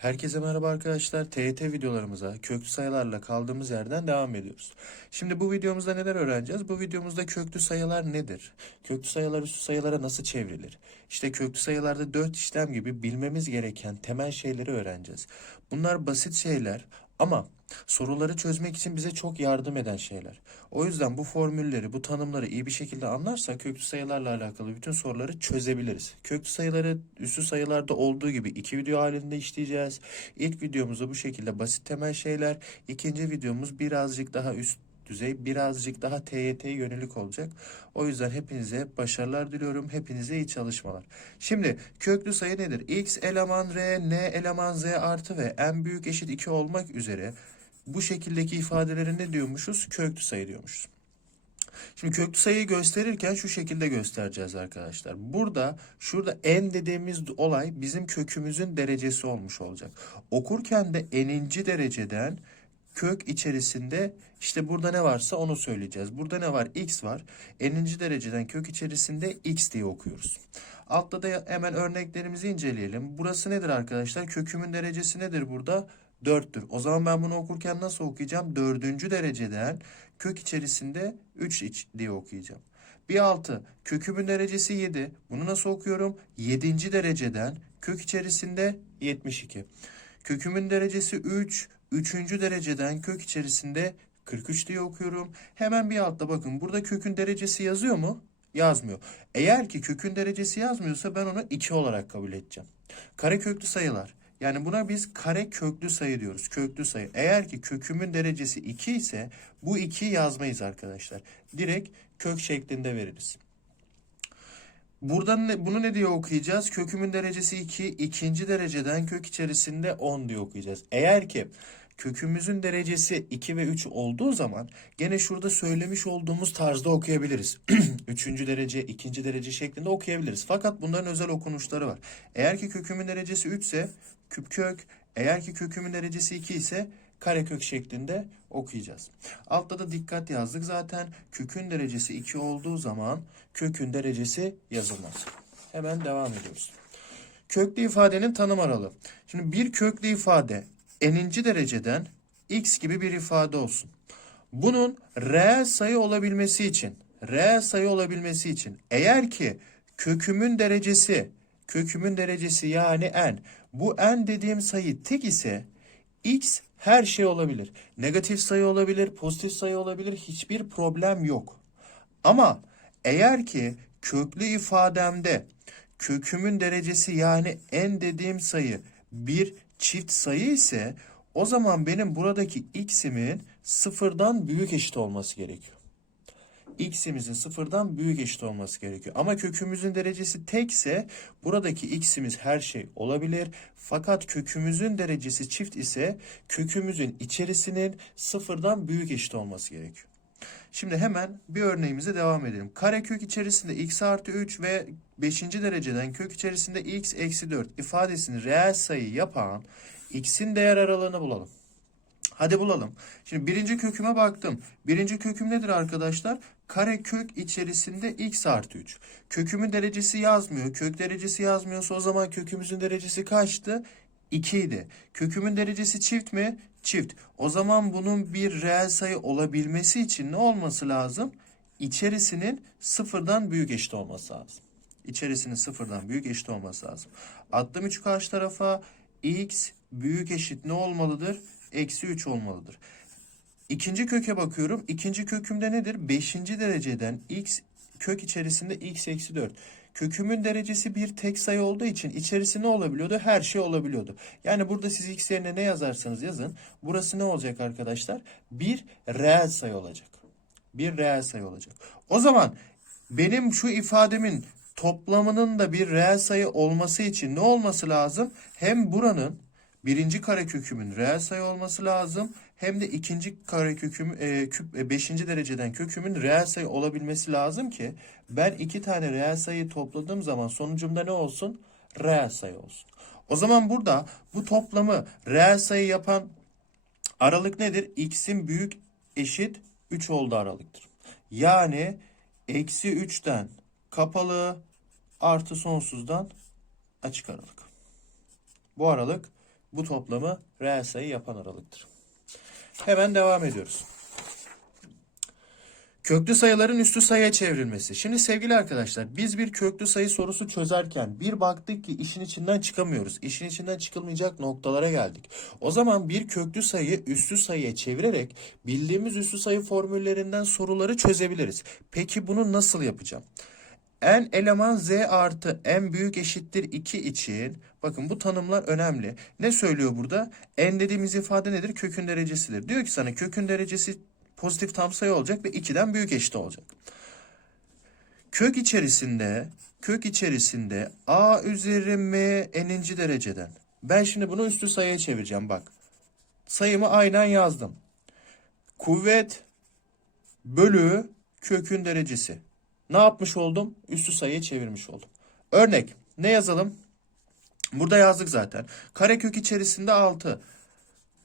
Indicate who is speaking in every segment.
Speaker 1: Herkese merhaba arkadaşlar. TYT videolarımıza köklü sayılarla kaldığımız yerden devam ediyoruz. Şimdi bu videomuzda neler öğreneceğiz? Bu videomuzda köklü sayılar nedir? Köklü sayılar üstü sayılara nasıl çevrilir? İşte köklü sayılarda dört işlem gibi bilmemiz gereken temel şeyleri öğreneceğiz. Bunlar basit şeyler ama soruları çözmek için bize çok yardım eden şeyler. O yüzden bu formülleri, bu tanımları iyi bir şekilde anlarsak köklü sayılarla alakalı bütün soruları çözebiliriz. Köklü sayıları üstü sayılarda olduğu gibi iki video halinde işleyeceğiz. İlk videomuzda bu şekilde basit temel şeyler. İkinci videomuz birazcık daha üst düzey, birazcık daha TYT'ye yönelik olacak. O yüzden hepinize başarılar diliyorum. Hepinize iyi çalışmalar. Şimdi köklü sayı nedir? X eleman R, N eleman Z artı ve n büyük eşit 2 olmak üzere bu şekildeki ifadeleri ne diyormuşuz? Köklü sayı diyormuşuz. Şimdi köklü sayıyı gösterirken şu şekilde göstereceğiz arkadaşlar. Burada şurada n dediğimiz olay bizim kökümüzün derecesi olmuş olacak. Okurken de n'inci dereceden kök içerisinde işte burada ne varsa onu söyleyeceğiz. Burada ne var? x var. n'inci dereceden kök içerisinde x diye okuyoruz. Altta da hemen örneklerimizi inceleyelim. Burası nedir arkadaşlar? Kökümün derecesi nedir burada? 4'tür. O zaman ben bunu okurken nasıl okuyacağım? Dördüncü dereceden kök içerisinde 3 iç diye okuyacağım. Bir altı kökümün derecesi 7. Bunu nasıl okuyorum? 7. dereceden kök içerisinde 72. Kökümün derecesi 3. 3. dereceden kök içerisinde 43 diye okuyorum. Hemen bir altta bakın burada kökün derecesi yazıyor mu? Yazmıyor. Eğer ki kökün derecesi yazmıyorsa ben onu 2 olarak kabul edeceğim. Kare köklü sayılar. Yani buna biz kare köklü sayı diyoruz. Köklü sayı. Eğer ki kökümün derecesi 2 ise bu 2'yi yazmayız arkadaşlar. Direkt kök şeklinde veririz. Buradan ne, bunu ne diye okuyacağız? Kökümün derecesi 2, ikinci dereceden kök içerisinde 10 diye okuyacağız. Eğer ki kökümüzün derecesi 2 ve 3 olduğu zaman gene şurada söylemiş olduğumuz tarzda okuyabiliriz. Üçüncü derece, ikinci derece şeklinde okuyabiliriz. Fakat bunların özel okunuşları var. Eğer ki kökümün derecesi 3 ise küp kök, eğer ki kökümün derecesi 2 ise karekök şeklinde okuyacağız. Altta da dikkat yazdık zaten. Kökün derecesi 2 olduğu zaman kökün derecesi yazılmaz. Hemen devam ediyoruz. Köklü ifadenin tanım aralığı. Şimdi bir köklü ifade n'inci dereceden x gibi bir ifade olsun. Bunun reel sayı olabilmesi için, reel sayı olabilmesi için eğer ki kökümün derecesi, kökümün derecesi yani n, bu n dediğim sayı tek ise x her şey olabilir. Negatif sayı olabilir, pozitif sayı olabilir, hiçbir problem yok. Ama eğer ki köklü ifademde kökümün derecesi yani n dediğim sayı bir çift sayı ise o zaman benim buradaki x'imin sıfırdan büyük eşit olması gerekiyor. x'imizin sıfırdan büyük eşit olması gerekiyor. Ama kökümüzün derecesi tekse buradaki x'imiz her şey olabilir. Fakat kökümüzün derecesi çift ise kökümüzün içerisinin sıfırdan büyük eşit olması gerekiyor. Şimdi hemen bir örneğimize devam edelim. Karekök içerisinde x artı 3 ve 5. dereceden kök içerisinde x eksi 4 ifadesini reel sayı yapan x'in değer aralığını bulalım. Hadi bulalım. Şimdi birinci köküme baktım. Birinci köküm nedir arkadaşlar? Kare kök içerisinde x artı 3. Kökümün derecesi yazmıyor. Kök derecesi yazmıyorsa o zaman kökümüzün derecesi kaçtı? 2 idi. Kökümün derecesi çift mi? Çift. O zaman bunun bir reel sayı olabilmesi için ne olması lazım? İçerisinin sıfırdan büyük eşit olması lazım. İçerisinin sıfırdan büyük eşit olması lazım. Attım 3'ü karşı tarafa. x büyük eşit ne olmalıdır? Eksi 3 olmalıdır. İkinci köke bakıyorum. İkinci kökümde nedir? Beşinci dereceden x kök içerisinde x eksi 4. Kökümün derecesi bir tek sayı olduğu için içerisi ne olabiliyordu? Her şey olabiliyordu. Yani burada siz x yerine ne yazarsanız yazın. Burası ne olacak arkadaşlar? Bir reel sayı olacak. Bir reel sayı olacak. O zaman benim şu ifademin toplamının da bir reel sayı olması için ne olması lazım? Hem buranın birinci karekökümün reel sayı olması lazım. Hem de ikinci kareköküm e, küp e, beşinci dereceden kökümün reel sayı olabilmesi lazım ki ben iki tane reel sayı topladığım zaman sonucumda ne olsun? Reel sayı olsun. O zaman burada bu toplamı reel sayı yapan aralık nedir? X'in büyük eşit 3 olduğu aralıktır. Yani eksi 3'ten kapalı artı sonsuzdan açık aralık. Bu aralık bu toplamı reel sayı yapan aralıktır. Hemen devam ediyoruz. Köklü sayıların üstü sayıya çevrilmesi. Şimdi sevgili arkadaşlar biz bir köklü sayı sorusu çözerken bir baktık ki işin içinden çıkamıyoruz. İşin içinden çıkılmayacak noktalara geldik. O zaman bir köklü sayı üstü sayıya çevirerek bildiğimiz üstü sayı formüllerinden soruları çözebiliriz. Peki bunu nasıl yapacağım? N eleman z artı n büyük eşittir 2 için bakın bu tanımlar önemli. Ne söylüyor burada? n dediğimiz ifade nedir? Kökün derecesidir. Diyor ki sana kökün derecesi pozitif tam sayı olacak ve 2'den büyük eşit olacak. Kök içerisinde kök içerisinde a üzeri m n'inci dereceden. Ben şimdi bunu üstü sayıya çevireceğim bak. Sayımı aynen yazdım. Kuvvet bölü kökün derecesi. Ne yapmış oldum? Üstü sayıya çevirmiş oldum. Örnek ne yazalım? Burada yazdık zaten. Karekök içerisinde 6.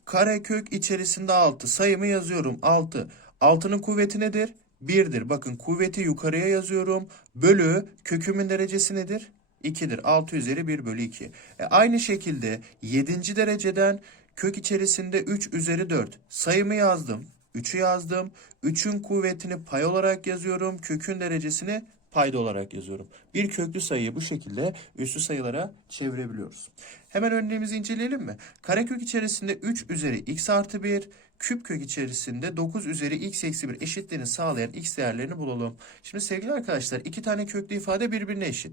Speaker 1: Karekök içerisinde 6. Sayımı yazıyorum 6. 6'nın kuvveti nedir? 1'dir. Bakın kuvveti yukarıya yazıyorum. Bölü kökümün derecesi nedir? 2'dir. 6 üzeri 1 bölü 2. E, aynı şekilde 7. dereceden kök içerisinde 3 üzeri 4. Sayımı yazdım. 3'ü yazdım. 3'ün kuvvetini pay olarak yazıyorum. Kökün derecesini payda olarak yazıyorum. Bir köklü sayıyı bu şekilde üstü sayılara çevirebiliyoruz. Hemen örneğimizi inceleyelim mi? Karekök içerisinde 3 üzeri x artı 1, küp kök içerisinde 9 üzeri x eksi 1 eşitliğini sağlayan x değerlerini bulalım. Şimdi sevgili arkadaşlar iki tane köklü ifade birbirine eşit.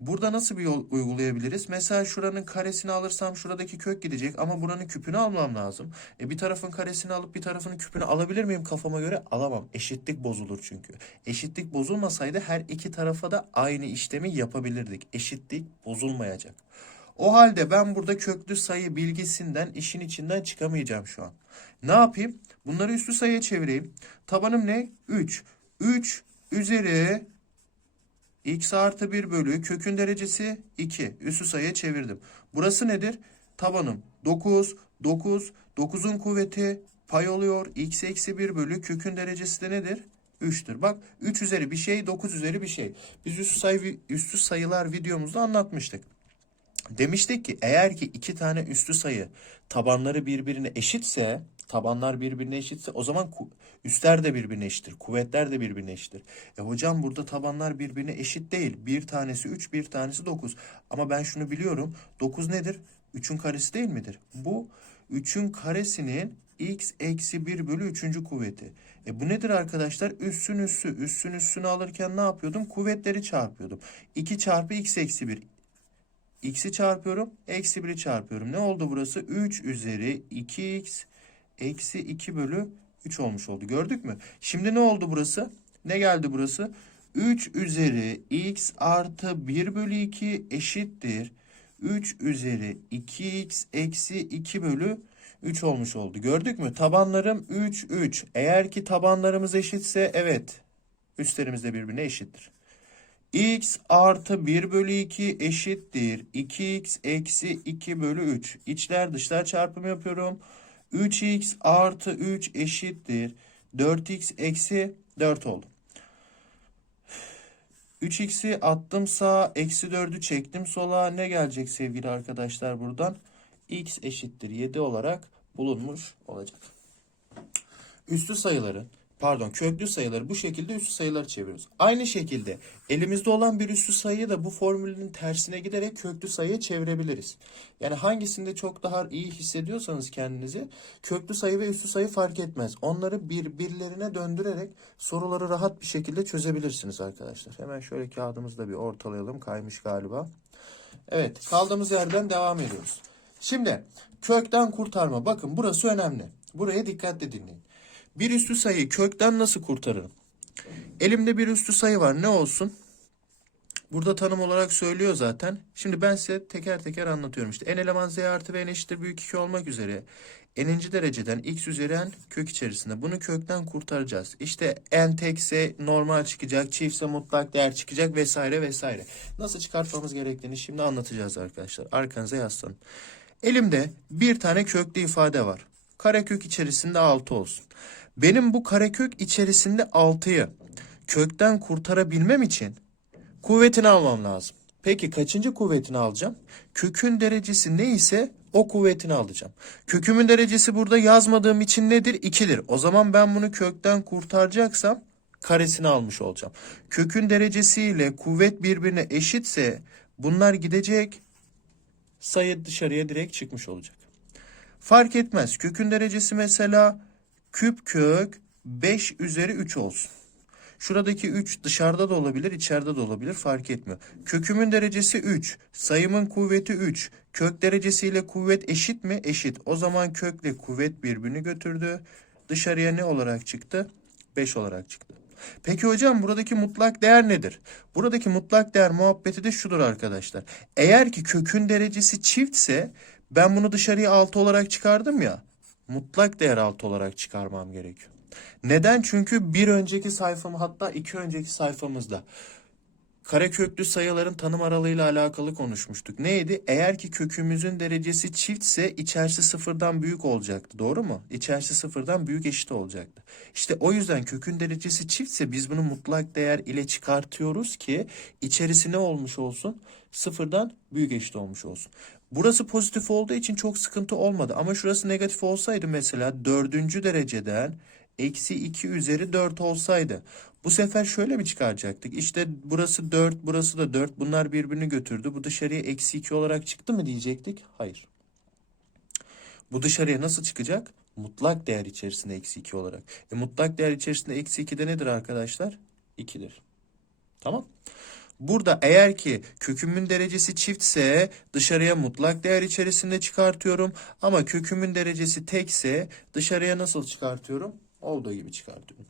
Speaker 1: Burada nasıl bir yol uygulayabiliriz? Mesela şuranın karesini alırsam şuradaki kök gidecek ama buranın küpünü almam lazım. E bir tarafın karesini alıp bir tarafının küpünü alabilir miyim kafama göre? Alamam. Eşitlik bozulur çünkü. Eşitlik bozulmasaydı her iki tarafa da aynı işlemi yapabilirdik. Eşitlik bozulmayacak. O halde ben burada köklü sayı bilgisinden işin içinden çıkamayacağım şu an. Ne yapayım? Bunları üstü sayıya çevireyim. Tabanım ne? 3. 3 üzeri x artı 1 bölü kökün derecesi 2. Üstü sayıya çevirdim. Burası nedir? Tabanım 9. 9. 9'un kuvveti pay oluyor. x eksi 1 bölü kökün derecesi de nedir? 3'tür. Bak 3 üzeri bir şey 9 üzeri bir şey. Biz üstü, sayı, üstü sayılar videomuzda anlatmıştık. Demiştik ki eğer ki iki tane üstü sayı tabanları birbirine eşitse, tabanlar birbirine eşitse o zaman üstler de birbirine eşittir. Kuvvetler de birbirine eşittir. E hocam burada tabanlar birbirine eşit değil. Bir tanesi 3, bir tanesi 9. Ama ben şunu biliyorum. 9 nedir? 3'ün karesi değil midir? Bu 3'ün karesinin x eksi 1 bölü 3. kuvveti. E bu nedir arkadaşlar? Üssün üssü. Üssün üssünü alırken ne yapıyordum? Kuvvetleri çarpıyordum. 2 çarpı x eksi 1. X'i çarpıyorum. Eksi 1'i çarpıyorum. Ne oldu burası? 3 üzeri 2x eksi 2 bölü 3 olmuş oldu. Gördük mü? Şimdi ne oldu burası? Ne geldi burası? 3 üzeri x artı 1 bölü 2 eşittir. 3 üzeri 2x eksi 2 bölü 3 olmuş oldu. Gördük mü? Tabanlarım 3, 3. Eğer ki tabanlarımız eşitse evet. Üstlerimiz de birbirine eşittir. x artı 1 bölü 2 eşittir. 2x eksi 2 bölü 3. İçler dışlar çarpımı yapıyorum. 3x artı 3 eşittir. 4x eksi 4 oldu. 3x'i attım sağa, eksi 4'ü çektim sola. Ne gelecek sevgili arkadaşlar buradan? x eşittir 7 olarak bulunmuş olacak. Üstü sayıları, pardon köklü sayıları bu şekilde üstü sayıları çeviriyoruz. Aynı şekilde elimizde olan bir üstü sayıyı da bu formülün tersine giderek köklü sayıya çevirebiliriz. Yani hangisinde çok daha iyi hissediyorsanız kendinizi köklü sayı ve üstü sayı fark etmez. Onları birbirlerine döndürerek soruları rahat bir şekilde çözebilirsiniz arkadaşlar. Hemen şöyle kağıdımızı da bir ortalayalım. Kaymış galiba. Evet kaldığımız yerden devam ediyoruz. Şimdi kökten kurtarma. Bakın burası önemli. Buraya dikkatle dinleyin. Bir üstü sayıyı kökten nasıl kurtarırım? Elimde bir üstü sayı var. Ne olsun? Burada tanım olarak söylüyor zaten. Şimdi ben size teker teker anlatıyorum. İşte n eleman z artı v n eşittir büyük 2 olmak üzere n'inci dereceden x üzeri n kök içerisinde. Bunu kökten kurtaracağız. İşte n tekse normal çıkacak, çiftse mutlak değer çıkacak vesaire vesaire. Nasıl çıkartmamız gerektiğini şimdi anlatacağız arkadaşlar. Arkanıza yaslanın. Elimde bir tane köklü ifade var. Karekök içerisinde 6 olsun. Benim bu karekök içerisinde 6'yı kökten kurtarabilmem için kuvvetini almam lazım. Peki kaçıncı kuvvetini alacağım? Kökün derecesi neyse O kuvvetini alacağım. Kökümün derecesi burada yazmadığım için nedir? 2'dir. O zaman ben bunu kökten kurtaracaksam karesini almış olacağım. Kökün derecesiyle kuvvet birbirine eşitse bunlar gidecek. Sayı dışarıya direkt çıkmış olacak. Fark etmez. Kökün derecesi mesela küp kök 5 üzeri 3 olsun. Şuradaki 3 dışarıda da olabilir, içeride de olabilir fark etmiyor. Kökümün derecesi 3, sayımın kuvveti 3. Kök derecesiyle kuvvet eşit mi? Eşit. O zaman kökle kuvvet birbirini götürdü. Dışarıya ne olarak çıktı? 5 olarak çıktı. Peki hocam buradaki mutlak değer nedir? Buradaki mutlak değer muhabbeti de şudur arkadaşlar. Eğer ki kökün derecesi çiftse ben bunu dışarıya 6 olarak çıkardım ya. Mutlak değer 6 olarak çıkarmam gerekiyor. Neden? Çünkü bir önceki sayfam hatta iki önceki sayfamızda kareköklü sayıların tanım aralığıyla alakalı konuşmuştuk. Neydi? Eğer ki kökümüzün derecesi çiftse içerisi sıfırdan büyük olacaktı. Doğru mu? İçerisi sıfırdan büyük eşit olacaktı. İşte o yüzden kökün derecesi çiftse biz bunu mutlak değer ile çıkartıyoruz ki içerisi ne olmuş olsun? Sıfırdan büyük eşit olmuş olsun. Burası pozitif olduğu için çok sıkıntı olmadı. Ama şurası negatif olsaydı mesela dördüncü dereceden eksi 2 üzeri 4 olsaydı bu sefer şöyle mi çıkaracaktık? İşte burası 4, burası da 4. Bunlar birbirini götürdü. Bu dışarıya eksi 2 olarak çıktı mı diyecektik? Hayır. Bu dışarıya nasıl çıkacak? Mutlak değer içerisinde eksi 2 olarak. E, mutlak değer içerisinde eksi 2 de nedir arkadaşlar? 2'dir. Tamam. Burada eğer ki kökümün derecesi çiftse dışarıya mutlak değer içerisinde çıkartıyorum. Ama kökümün derecesi tekse dışarıya nasıl çıkartıyorum? Olduğu gibi çıkartıyorum.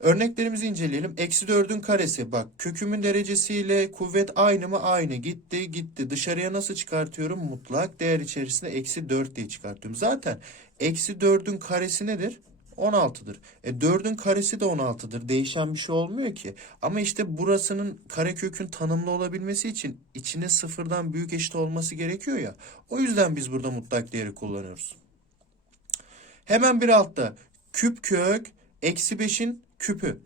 Speaker 1: Örneklerimizi inceleyelim. Eksi 4'ün karesi. Bak kökümün derecesiyle kuvvet aynı mı? Aynı. Gitti gitti. Dışarıya nasıl çıkartıyorum? Mutlak değer içerisinde eksi 4 diye çıkartıyorum. Zaten eksi 4'ün karesi nedir? 16'dır. E 4'ün karesi de 16'dır. Değişen bir şey olmuyor ki. Ama işte burasının karekökün tanımlı olabilmesi için içine sıfırdan büyük eşit olması gerekiyor ya. O yüzden biz burada mutlak değeri kullanıyoruz. Hemen bir altta küp kök eksi 5'in küpü.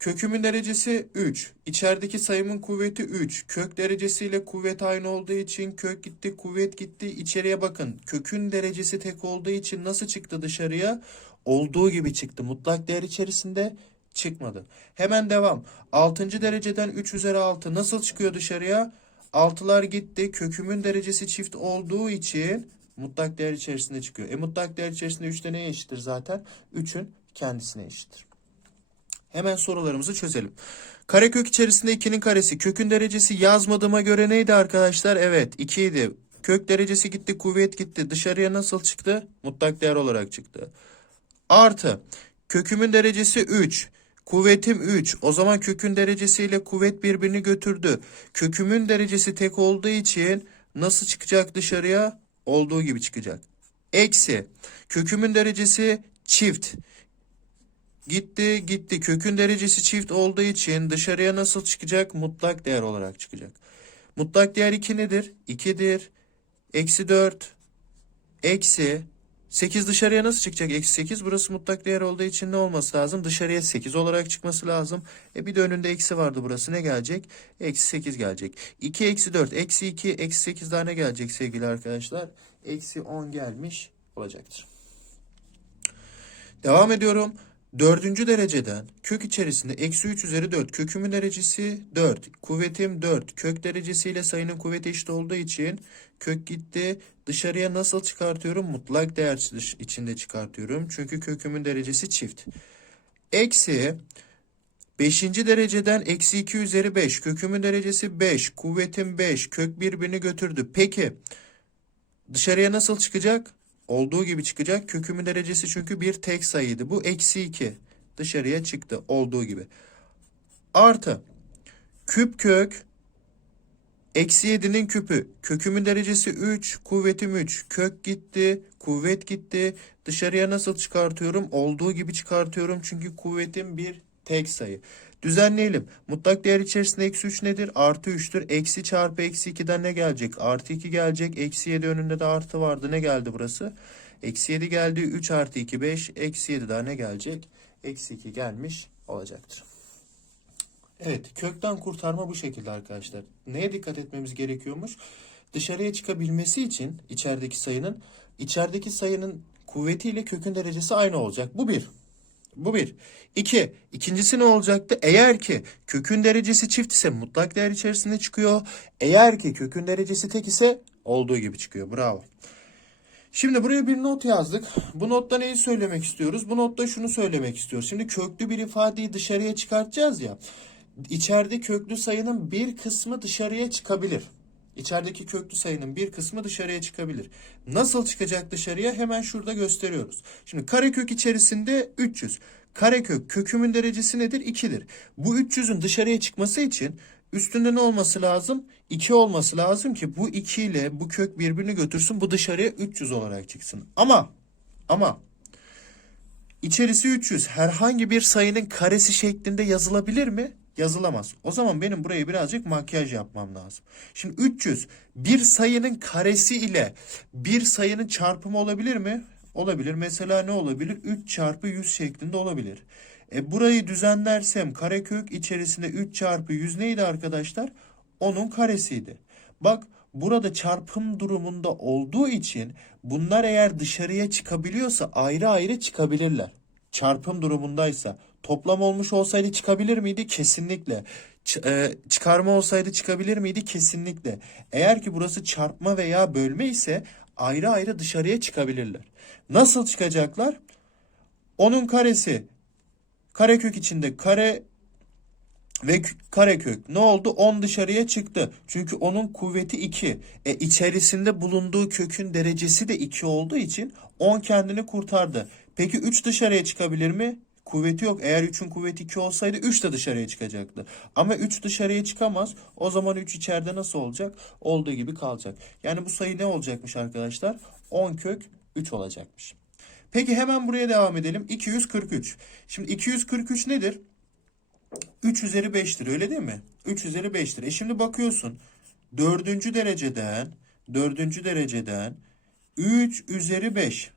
Speaker 1: Kökümün derecesi 3. İçerideki sayımın kuvveti 3. Kök derecesiyle kuvvet aynı olduğu için kök gitti, kuvvet gitti. İçeriye bakın. Kökün derecesi tek olduğu için nasıl çıktı dışarıya? Olduğu gibi çıktı. Mutlak değer içerisinde çıkmadı. Hemen devam. 6. dereceden 3 üzeri 6 nasıl çıkıyor dışarıya? 6'lar gitti. Kökümün derecesi çift olduğu için mutlak değer içerisinde çıkıyor. E mutlak değer içerisinde 3 de neye eşittir zaten? 3'ün kendisine eşittir. Hemen sorularımızı çözelim. Karekök içerisinde 2'nin karesi. Kökün derecesi yazmadığıma göre neydi arkadaşlar? Evet 2 idi. Kök derecesi gitti, kuvvet gitti. Dışarıya nasıl çıktı? Mutlak değer olarak çıktı. Artı kökümün derecesi 3. Kuvvetim 3. O zaman kökün derecesiyle kuvvet birbirini götürdü. Kökümün derecesi tek olduğu için nasıl çıkacak dışarıya? Olduğu gibi çıkacak. Eksi. Kökümün derecesi çift. Gitti gitti. Kökün derecesi çift olduğu için dışarıya nasıl çıkacak? Mutlak değer olarak çıkacak. Mutlak değer 2 nedir? 2'dir. Eksi 4. Eksi 8 dışarıya nasıl çıkacak? Eksi 8 burası mutlak değer olduğu için ne olması lazım? Dışarıya 8 olarak çıkması lazım. E bir de önünde eksi vardı burası ne gelecek? Eksi 8 gelecek. 2 eksi 4 eksi 2 eksi 8 daha ne gelecek sevgili arkadaşlar? Eksi 10 gelmiş olacaktır. Devam ediyorum. Dördüncü dereceden kök içerisinde eksi 3 üzeri 4 kökümün derecesi 4 kuvvetim 4 kök derecesiyle sayının kuvveti eşit olduğu için kök gitti dışarıya nasıl çıkartıyorum mutlak değer içinde çıkartıyorum çünkü kökümün derecesi çift eksi 5. dereceden eksi 2 üzeri 5 kökümün derecesi 5 kuvvetim 5 kök birbirini götürdü peki dışarıya nasıl çıkacak Olduğu gibi çıkacak. Kökümün derecesi çünkü bir tek sayıydı. Bu eksi 2. Dışarıya çıktı. Olduğu gibi. Artı. Küp kök. Eksi 7'nin küpü. Kökümün derecesi 3. Kuvvetim 3. Kök gitti. Kuvvet gitti. Dışarıya nasıl çıkartıyorum? Olduğu gibi çıkartıyorum. Çünkü kuvvetim bir tek sayı. Düzenleyelim. Mutlak değer içerisinde eksi 3 nedir? Artı 3'tür. Eksi çarpı eksi 2'den ne gelecek? Artı 2 gelecek. Eksi 7 önünde de artı vardı. Ne geldi burası? Eksi 7 geldi. 3 artı 2 5. Eksi 7 daha ne gelecek? Eksi 2 gelmiş olacaktır. Evet kökten kurtarma bu şekilde arkadaşlar. Neye dikkat etmemiz gerekiyormuş? dışarıya çıkabilmesi için içerideki sayının içerideki sayının kuvvetiyle kökün derecesi aynı olacak. Bu bir. Bu bir. İki. İkincisi ne olacaktı? Eğer ki kökün derecesi çift ise mutlak değer içerisinde çıkıyor. Eğer ki kökün derecesi tek ise olduğu gibi çıkıyor. Bravo. Şimdi buraya bir not yazdık. Bu notta neyi söylemek istiyoruz? Bu notta şunu söylemek istiyoruz. Şimdi köklü bir ifadeyi dışarıya çıkartacağız ya. İçeride köklü sayının bir kısmı dışarıya çıkabilir. İçerideki köklü sayının bir kısmı dışarıya çıkabilir. Nasıl çıkacak dışarıya? Hemen şurada gösteriyoruz. Şimdi karekök içerisinde 300. Karekök kökümün derecesi nedir? 2'dir. Bu 300'ün dışarıya çıkması için üstünde ne olması lazım? 2 olması lazım ki bu 2 ile bu kök birbirini götürsün. Bu dışarıya 300 olarak çıksın. Ama ama İçerisi 300 herhangi bir sayının karesi şeklinde yazılabilir mi? Yazılamaz. O zaman benim burayı birazcık makyaj yapmam lazım. Şimdi 300 bir sayının karesi ile bir sayının çarpımı olabilir mi? Olabilir. Mesela ne olabilir? 3 çarpı 100 şeklinde olabilir. E burayı düzenlersem karekök içerisinde 3 çarpı 100 neydi arkadaşlar? Onun karesiydi. Bak burada çarpım durumunda olduğu için bunlar eğer dışarıya çıkabiliyorsa ayrı ayrı çıkabilirler. Çarpım durumundaysa toplam olmuş olsaydı çıkabilir miydi? Kesinlikle. Ç- e, çıkarma olsaydı çıkabilir miydi? Kesinlikle. Eğer ki burası çarpma veya bölme ise ayrı ayrı dışarıya çıkabilirler. Nasıl çıkacaklar? Onun karesi karekök içinde kare ve karekök ne oldu? 10 dışarıya çıktı. Çünkü onun kuvveti 2. E içerisinde bulunduğu kökün derecesi de 2 olduğu için 10 kendini kurtardı. Peki 3 dışarıya çıkabilir mi? Kuvveti yok. Eğer 3'ün kuvveti 2 olsaydı 3 de dışarıya çıkacaktı. Ama 3 dışarıya çıkamaz. O zaman 3 içeride nasıl olacak? Olduğu gibi kalacak. Yani bu sayı ne olacakmış arkadaşlar? 10 kök 3 olacakmış. Peki hemen buraya devam edelim. 243. Şimdi 243 nedir? 3 üzeri 5'tir öyle değil mi? 3 üzeri 5'tir. E şimdi bakıyorsun. Dördüncü dereceden, dördüncü dereceden 3 üzeri 5.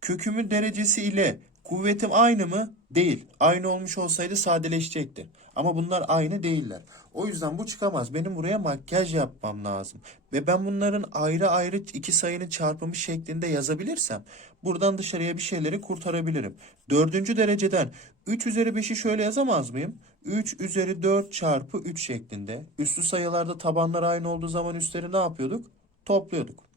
Speaker 1: Kökümün derecesi ile kuvvetim aynı mı? Değil. Aynı olmuş olsaydı sadeleşecekti. Ama bunlar aynı değiller. O yüzden bu çıkamaz. Benim buraya makyaj yapmam lazım. Ve ben bunların ayrı ayrı iki sayının çarpımı şeklinde yazabilirsem buradan dışarıya bir şeyleri kurtarabilirim. Dördüncü dereceden 3 üzeri 5'i şöyle yazamaz mıyım? 3 üzeri 4 çarpı 3 şeklinde. Üslü sayılarda tabanlar aynı olduğu zaman üstleri ne yapıyorduk? Topluyorduk.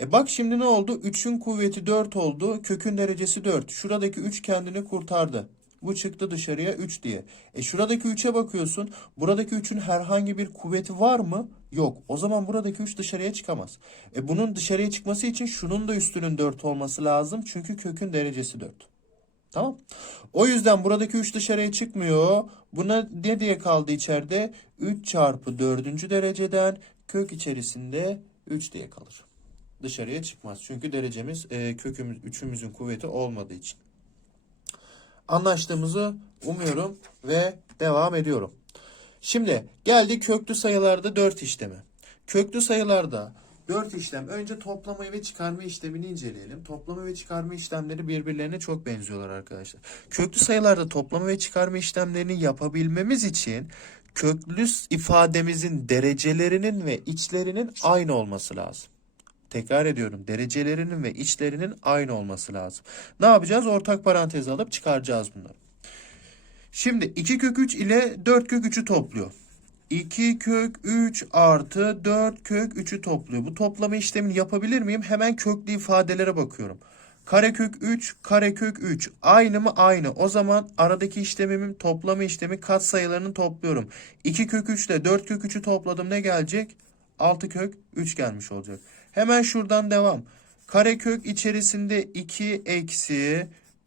Speaker 1: E bak şimdi ne oldu? 3'ün kuvveti 4 oldu. Kökün derecesi 4. Şuradaki 3 kendini kurtardı. Bu çıktı dışarıya 3 diye. E şuradaki 3'e bakıyorsun. Buradaki 3'ün herhangi bir kuvveti var mı? Yok. O zaman buradaki 3 dışarıya çıkamaz. E bunun dışarıya çıkması için şunun da üstünün 4 olması lazım. Çünkü kökün derecesi 4. Tamam. O yüzden buradaki 3 dışarıya çıkmıyor. Buna ne diye kaldı içeride? 3 çarpı 4. dereceden kök içerisinde 3 diye kalır. Dışarıya çıkmaz. Çünkü derecemiz e, kökümüz üçümüzün kuvveti olmadığı için. Anlaştığımızı umuyorum ve devam ediyorum. Şimdi geldik köklü sayılarda 4 işlemi. Köklü sayılarda 4 işlem. Önce toplama ve çıkarma işlemini inceleyelim. Toplama ve çıkarma işlemleri birbirlerine çok benziyorlar arkadaşlar. Köklü sayılarda toplama ve çıkarma işlemlerini yapabilmemiz için köklü ifademizin derecelerinin ve içlerinin aynı olması lazım. Tekrar ediyorum. Derecelerinin ve içlerinin aynı olması lazım. Ne yapacağız? Ortak parantez alıp çıkaracağız bunları. Şimdi 2 kök 3 ile 4 kök 3'ü topluyor. 2 kök 3 artı 4 kök 3'ü topluyor. Bu toplama işlemini yapabilir miyim? Hemen köklü ifadelere bakıyorum. Karekök 3, karekök 3. Aynı mı? Aynı. O zaman aradaki işlemimin toplama işlemi kat sayılarını topluyorum. 2 kök 3 ile 4 kök 3'ü topladım. Ne gelecek? 6 kök 3 gelmiş olacak. Hemen şuradan devam. Karekök içerisinde 2 eksi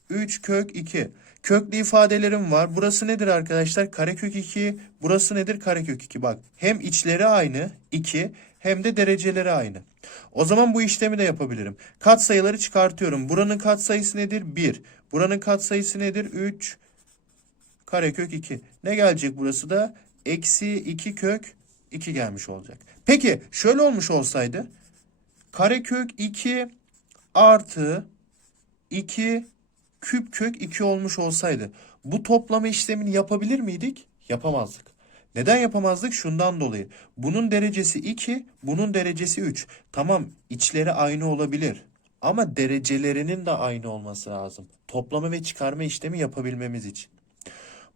Speaker 1: 3 kök 2. Köklü ifadelerim var. Burası nedir arkadaşlar? Karekök 2. Burası nedir? Karekök 2. Bak hem içleri aynı 2 hem de dereceleri aynı. O zaman bu işlemi de yapabilirim. Kat sayıları çıkartıyorum. Buranın kat sayısı nedir? 1. Buranın kat sayısı nedir? 3. Karekök 2. Ne gelecek burası da? Eksi 2 kök 2 gelmiş olacak. Peki şöyle olmuş olsaydı. Karekök 2 artı 2 küp kök 2 olmuş olsaydı bu toplama işlemini yapabilir miydik? Yapamazdık. Neden yapamazdık? Şundan dolayı. Bunun derecesi 2, bunun derecesi 3. Tamam içleri aynı olabilir. Ama derecelerinin de aynı olması lazım. Toplama ve çıkarma işlemi yapabilmemiz için.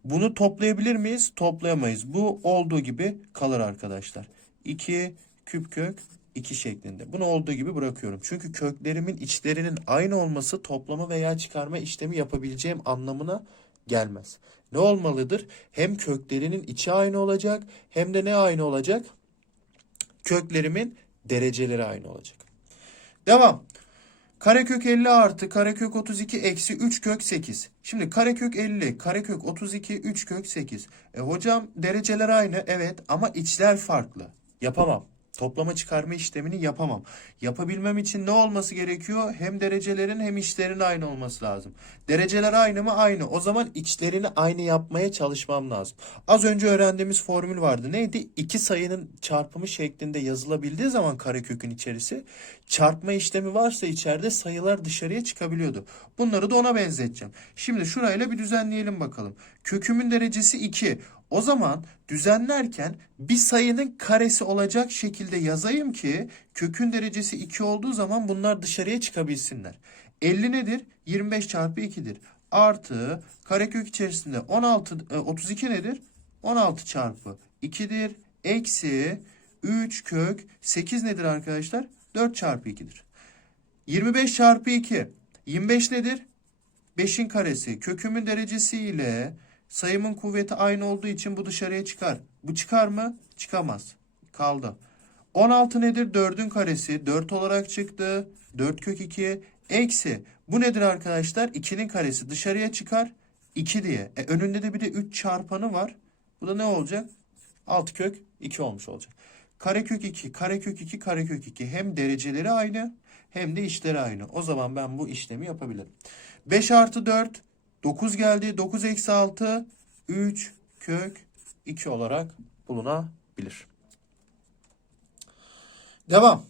Speaker 1: Bunu toplayabilir miyiz? Toplayamayız. Bu olduğu gibi kalır arkadaşlar. 2 küp kök 2 şeklinde. Bunu olduğu gibi bırakıyorum. Çünkü köklerimin içlerinin aynı olması toplama veya çıkarma işlemi yapabileceğim anlamına gelmez. Ne olmalıdır? Hem köklerinin içi aynı olacak hem de ne aynı olacak? Köklerimin dereceleri aynı olacak. Devam. Karekök 50 artı karekök 32 eksi 3 kök 8. Şimdi karekök 50, karekök 32, 3 kök 8. E hocam dereceler aynı evet ama içler farklı. Yapamam. Toplama çıkarma işlemini yapamam. Yapabilmem için ne olması gerekiyor? Hem derecelerin hem içlerin aynı olması lazım. Dereceler aynı mı? Aynı. O zaman içlerini aynı yapmaya çalışmam lazım. Az önce öğrendiğimiz formül vardı. Neydi? İki sayının çarpımı şeklinde yazılabildiği zaman karekökün içerisi çarpma işlemi varsa içeride sayılar dışarıya çıkabiliyordu. Bunları da ona benzeteceğim. Şimdi şurayla bir düzenleyelim bakalım. Kökümün derecesi 2. O zaman düzenlerken bir sayının karesi olacak şekilde yazayım ki kökün derecesi 2 olduğu zaman bunlar dışarıya çıkabilsinler. 50 nedir? 25 çarpı 2'dir. Artı karekök içerisinde 16 e, 32 nedir? 16 çarpı 2'dir. Eksi 3 kök 8 nedir arkadaşlar? 4 çarpı 2'dir. 25 çarpı 2. 25 nedir? 5'in karesi. Kökümün derecesi ile sayımın kuvveti aynı olduğu için bu dışarıya çıkar. Bu çıkar mı? Çıkamaz. Kaldı. 16 nedir? 4'ün karesi. 4 olarak çıktı. 4 kök 2. Eksi. Bu nedir arkadaşlar? 2'nin karesi. Dışarıya çıkar. 2 diye. E, önünde de bir de 3 çarpanı var. Bu da ne olacak? 6 kök 2 olmuş olacak. Karekök 2, karekök 2, karekök 2. Hem dereceleri aynı hem de işleri aynı. O zaman ben bu işlemi yapabilirim. 5 artı 4, 9 geldi. 9 eksi 6, 3 kök 2 olarak bulunabilir. Devam.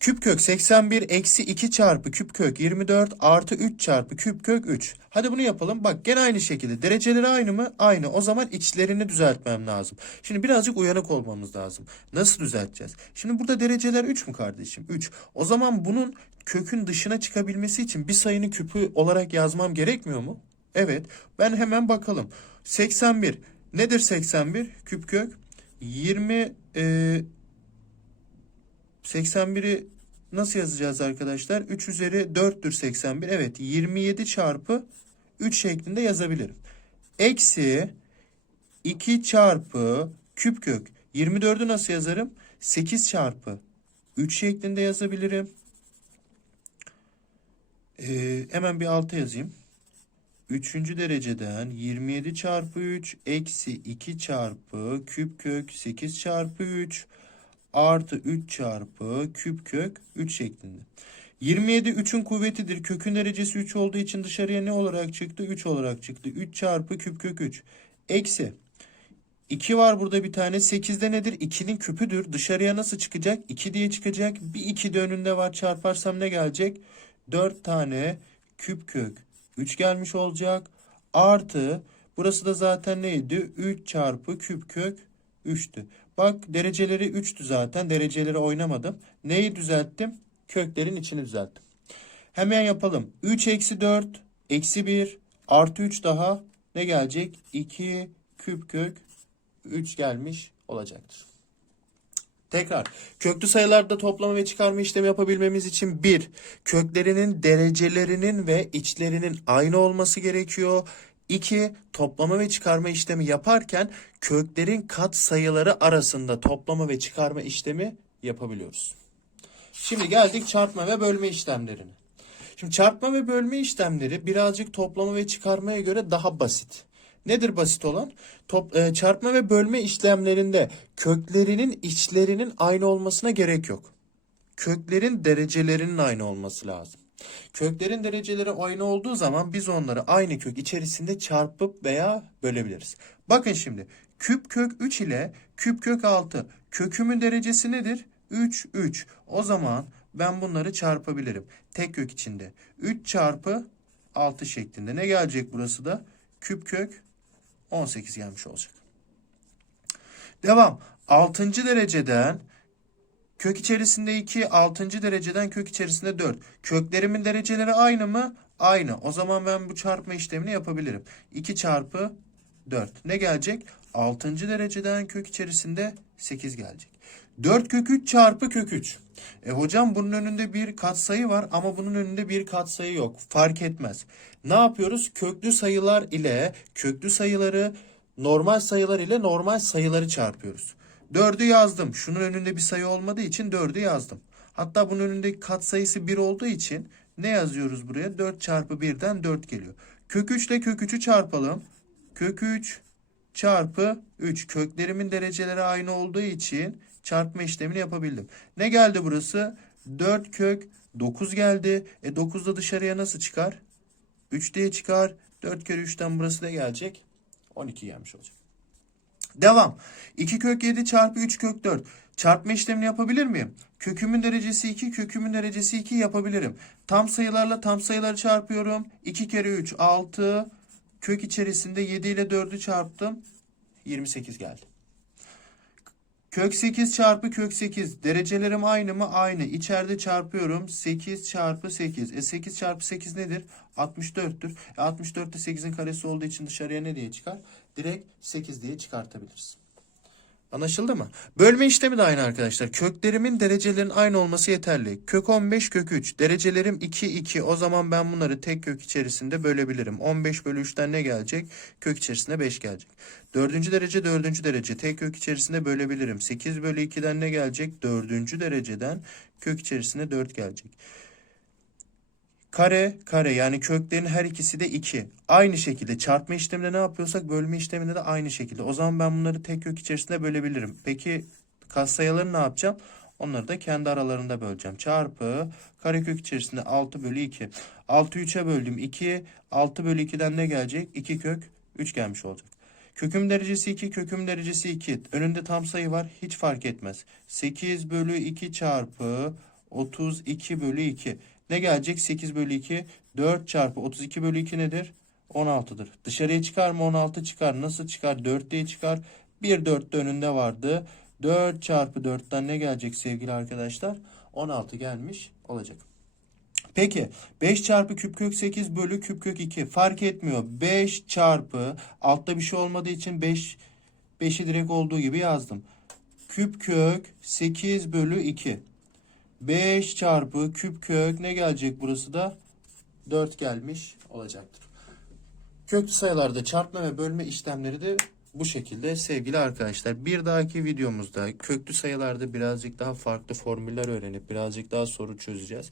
Speaker 1: Küp kök 81 eksi 2 çarpı küp kök 24 artı 3 çarpı küp kök 3. Hadi bunu yapalım. Bak gene aynı şekilde. Dereceleri aynı mı? Aynı. O zaman içlerini düzeltmem lazım. Şimdi birazcık uyanık olmamız lazım. Nasıl düzelteceğiz? Şimdi burada dereceler 3 mü kardeşim? 3. O zaman bunun kökün dışına çıkabilmesi için bir sayının küpü olarak yazmam gerekmiyor mu? Evet. Ben hemen bakalım. 81. Nedir 81? Küp kök 20 e, 81'i nasıl yazacağız arkadaşlar? 3 üzeri 4'tür 81. Evet 27 çarpı 3 şeklinde yazabilirim. Eksi 2 çarpı küp kök. 24'ü nasıl yazarım? 8 çarpı 3 şeklinde yazabilirim. Ee, hemen bir alta yazayım. Üçüncü dereceden 27 çarpı 3 eksi 2 çarpı küp kök 8 çarpı 3 artı 3 çarpı küp kök 3 şeklinde. 27 3'ün kuvvetidir. Kökün derecesi 3 olduğu için dışarıya ne olarak çıktı? 3 olarak çıktı. 3 çarpı küp kök 3. Eksi. 2 var burada bir tane. 8'de nedir? 2'nin küpüdür. Dışarıya nasıl çıkacak? 2 diye çıkacak. Bir 2 de önünde var. Çarparsam ne gelecek? 4 tane küp kök 3 gelmiş olacak. Artı burası da zaten neydi? 3 çarpı küp kök 3'tü. Bak dereceleri 3'tü zaten. Dereceleri oynamadım. Neyi düzelttim? Köklerin içini düzelttim. Hemen yapalım. 3 eksi 4 eksi 1 artı 3 daha ne gelecek? 2 küp kök 3 gelmiş olacaktır. Tekrar köklü sayılarda toplama ve çıkarma işlemi yapabilmemiz için bir köklerinin derecelerinin ve içlerinin aynı olması gerekiyor. 2. Toplama ve çıkarma işlemi yaparken köklerin kat sayıları arasında toplama ve çıkarma işlemi yapabiliyoruz. Şimdi geldik çarpma ve bölme işlemlerine. Şimdi çarpma ve bölme işlemleri birazcık toplama ve çıkarmaya göre daha basit. Nedir basit olan? Top, e, çarpma ve bölme işlemlerinde köklerinin içlerinin aynı olmasına gerek yok. Köklerin derecelerinin aynı olması lazım. Köklerin dereceleri aynı olduğu zaman biz onları aynı kök içerisinde çarpıp veya bölebiliriz. Bakın şimdi küp kök 3 ile küp kök 6 kökümün derecesi nedir? 3 3. O zaman ben bunları çarpabilirim. Tek kök içinde. 3 çarpı 6 şeklinde. Ne gelecek burası da? Küp kök 18 gelmiş olacak. Devam. 6. dereceden kök içerisinde 2, 6. dereceden kök içerisinde 4. Köklerimin dereceleri aynı mı? Aynı. O zaman ben bu çarpma işlemini yapabilirim. 2 çarpı 4. Ne gelecek? 6. dereceden kök içerisinde 8 gelecek. 4 kök 3 çarpı kök 3. E hocam bunun önünde bir katsayı var ama bunun önünde bir katsayı yok. Fark etmez. Ne yapıyoruz? Köklü sayılar ile köklü sayıları normal sayılar ile normal sayıları çarpıyoruz. 4'ü yazdım. Şunun önünde bir sayı olmadığı için 4'ü yazdım. Hatta bunun önündeki katsayısı 1 olduğu için ne yazıyoruz buraya? 4 çarpı 1'den 4 geliyor. Kök 3 ile kök 3'ü çarpalım. Kök 3 çarpı 3. Köklerimin dereceleri aynı olduğu için çarpma işlemini yapabildim. Ne geldi burası? 4 kök 9 geldi. E 9 da dışarıya nasıl çıkar? 3 diye çıkar. 4 kere 3'ten burası ne gelecek? 12 gelmiş olacak. Devam. 2 kök 7 çarpı 3 kök 4. Çarpma işlemini yapabilir miyim? Kökümün derecesi 2, kökümün derecesi 2 yapabilirim. Tam sayılarla tam sayıları çarpıyorum. 2 kere 3 6. Kök içerisinde 7 ile 4'ü çarptım. 28 geldi. Kök 8 çarpı kök 8. Derecelerim aynı mı? Aynı. İçeride çarpıyorum. 8 çarpı 8. E 8 çarpı 8 nedir? 64'tür. E 64 de 8'in karesi olduğu için dışarıya ne diye çıkar? Direkt 8 diye çıkartabiliriz. Anlaşıldı mı? Bölme işlemi de aynı arkadaşlar. Köklerimin derecelerin aynı olması yeterli. Kök 15 kök 3. Derecelerim 2 2. O zaman ben bunları tek kök içerisinde bölebilirim. 15 bölü 3'ten ne gelecek? Kök içerisinde 5 gelecek. Dördüncü derece dördüncü derece. Tek kök içerisinde bölebilirim. 8 bölü 2'den ne gelecek? Dördüncü dereceden kök içerisinde 4 gelecek. Kare kare yani köklerin her ikisi de 2. Aynı şekilde çarpma işleminde ne yapıyorsak bölme işleminde de aynı şekilde. O zaman ben bunları tek kök içerisinde bölebilirim. Peki katsayıları ne yapacağım? Onları da kendi aralarında böleceğim. Çarpı karekök içerisinde 6 bölü 2. 6'yı 3'e böldüm 2. 6 bölü 2'den ne gelecek? 2 kök 3 gelmiş olacak. Köküm derecesi 2, köküm derecesi 2. Önünde tam sayı var. Hiç fark etmez. 8 bölü 2 çarpı 32 bölü 2. Ne gelecek? 8 bölü 2. 4 çarpı 32 bölü 2 nedir? 16'dır. Dışarıya çıkar mı? 16 çıkar. Nasıl çıkar? 4 diye çıkar. 1 4 de önünde vardı. 4 çarpı 4'ten ne gelecek sevgili arkadaşlar? 16 gelmiş olacak. Peki 5 çarpı küp kök 8 bölü küp kök 2 fark etmiyor. 5 çarpı altta bir şey olmadığı için 5 5'i direkt olduğu gibi yazdım. Küp kök 8 bölü 2. 5 çarpı küp kök ne gelecek burası da? 4 gelmiş olacaktır. Köklü sayılarda çarpma ve bölme işlemleri de bu şekilde sevgili arkadaşlar. Bir dahaki videomuzda köklü sayılarda birazcık daha farklı formüller öğrenip birazcık daha soru çözeceğiz.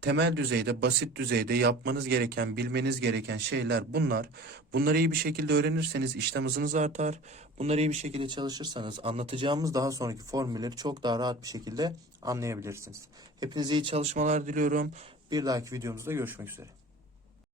Speaker 1: Temel düzeyde, basit düzeyde yapmanız gereken, bilmeniz gereken şeyler bunlar. Bunları iyi bir şekilde öğrenirseniz işlem hızınız artar. Bunları iyi bir şekilde çalışırsanız anlatacağımız daha sonraki formülleri çok daha rahat bir şekilde anlayabilirsiniz. Hepinize iyi çalışmalar diliyorum. Bir dahaki videomuzda görüşmek üzere.